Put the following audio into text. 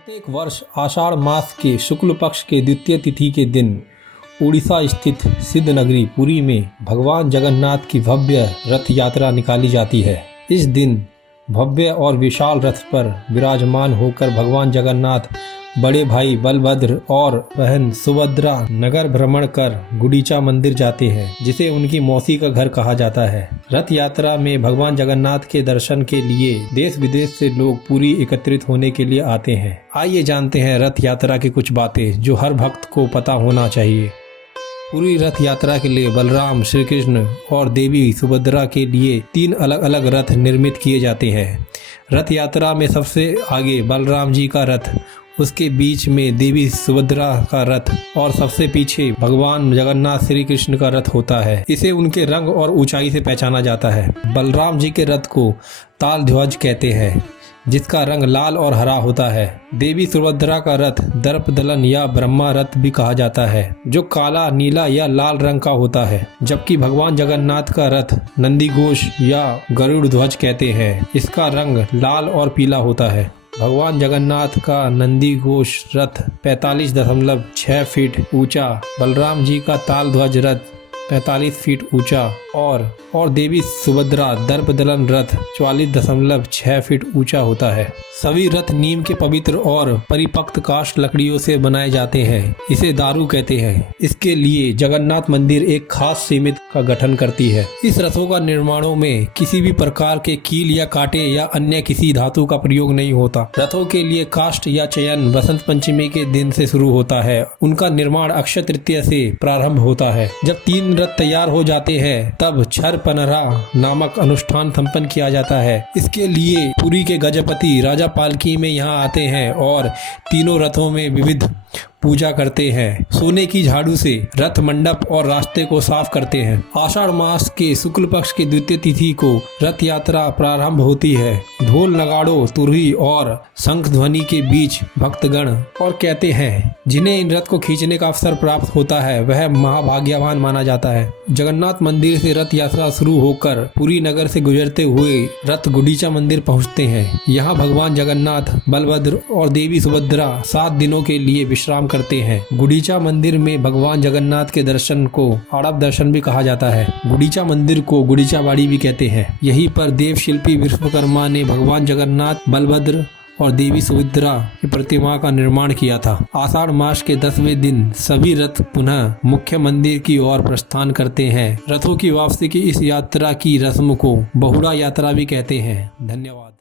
प्रत्येक वर्ष आषाढ़ मास के शुक्ल पक्ष के द्वितीय तिथि के दिन उड़ीसा स्थित सिद्ध नगरी पुरी में भगवान जगन्नाथ की भव्य रथ यात्रा निकाली जाती है। इस दिन भव्य और विशाल रथ पर विराजमान होकर भगवान जगन्नाथ बड़े भाई बलभद्र और बहन सुभद्रा नगर भ्रमण कर गुंडीचा मंदिर जाते हैं, जिसे उनकी मौसी का घर कहा जाता है। रथ यात्रा में भगवान जगन्नाथ के दर्शन के लिए देश विदेश से लोग पुरी एकत्रित होने के लिए आते हैं। आइए जानते हैं रथ यात्रा की कुछ बातें जो हर भक्त को पता होना चाहिए। पूरी रथ यात्रा के लिए बलराम, श्री कृष्ण और देवी सुभद्रा के लिए 3 अलग अलग रथ निर्मित किए जाते हैं। रथ यात्रा में सबसे आगे बलराम जी का रथ, उसके बीच में देवी सुभद्रा का रथ और सबसे पीछे भगवान जगन्नाथ श्री कृष्ण का रथ होता है। इसे उनके रंग और ऊंचाई से पहचाना जाता है। बलराम जी के रथ को ताल ध्वज कहते हैं, जिसका रंग लाल और हरा होता है। देवी सुभद्रा का रथ दर्प दलन या ब्रह्मा रथ भी कहा जाता है, जो काला, नीला या लाल रंग का होता है। जबकि भगवान जगन्नाथ का रथ नंदीघोष या गरुड़ ध्वज कहते हैं, इसका रंग लाल और पीला होता है। भगवान जगन्नाथ का नंदीघोष रथ 45.6 फीट ऊंचा, बलराम जी का ताल ध्वज रथ 45 फीट ऊंचा और देवी सुभद्रा दर्प दलन रथ 44.6 फीट ऊंचा होता है। सभी रथ नीम के पवित्र और परिपक्व काष्ठ लकड़ियों से बनाए जाते हैं। इसे दारू कहते हैं। इसके लिए जगन्नाथ मंदिर एक खास सीमित का गठन करती है। इस रथों का निर्माणों में किसी भी प्रकार के कील या कांटे या अन्य किसी धातु का प्रयोग नहीं होता। रथों के लिए काष्ठ या चयन बसंत पंचमी के दिन से शुरू होता है। उनका निर्माण अक्षय तृतीया से प्रारंभ होता है। जब 3 रथ तैयार हो जाते हैं तब छर पनरा नामक अनुष्ठान संपन्न किया जाता है। इसके लिए पुरी के गजपति राजा पालकी में यहाँ आते हैं और तीनों रथों में विविध पूजा करते हैं। सोने की झाड़ू से रथ मंडप और रास्ते को साफ करते हैं। आषाढ़ मास के शुक्ल पक्ष की द्वितीय तिथि को रथ यात्रा प्रारंभ होती है। ढोल, नगाड़ों, तुरही और शंख ध्वनि के बीच भक्तगण और कहते हैं, जिन्हें इन रथ को खींचने का अवसर प्राप्त होता है वह महाभाग्यवान माना जाता है। जगन्नाथ मंदिर से रथ यात्रा शुरू होकर पुरी नगर से गुजरते हुए रथ गुंडीचा मंदिर पहुँचते हैं। यहाँ भगवान जगन्नाथ, बलभद्र और देवी सुभद्रा 7 दिनों के लिए विश्राम करते हैं। गुंडीचा मंदिर में भगवान जगन्नाथ के दर्शन को आड़प दर्शन भी कहा जाता है। गुंडीचा मंदिर को गुंडीचा बाड़ी भी कहते हैं। यहीं पर देव शिल्पी विश्वकर्मा ने भगवान जगन्नाथ, बलभद्र और देवी सुभद्रा की प्रतिमा का निर्माण किया था। आषाढ़ मास के 10वें दिन सभी रथ पुनः मुख्य मंदिर की ओर प्रस्थान करते हैं। रथों की वापसी की इस यात्रा की रस्म को बहुड़ा यात्रा भी कहते हैं। धन्यवाद।